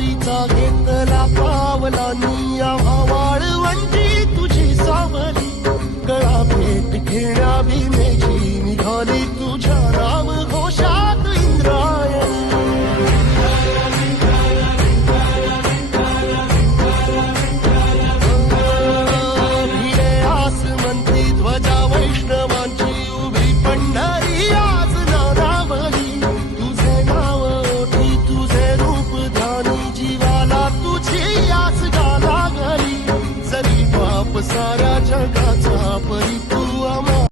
वारीचा घेतला पावला निया वाळवंटी तुझी सावली गळा भेट घेण्या भीमे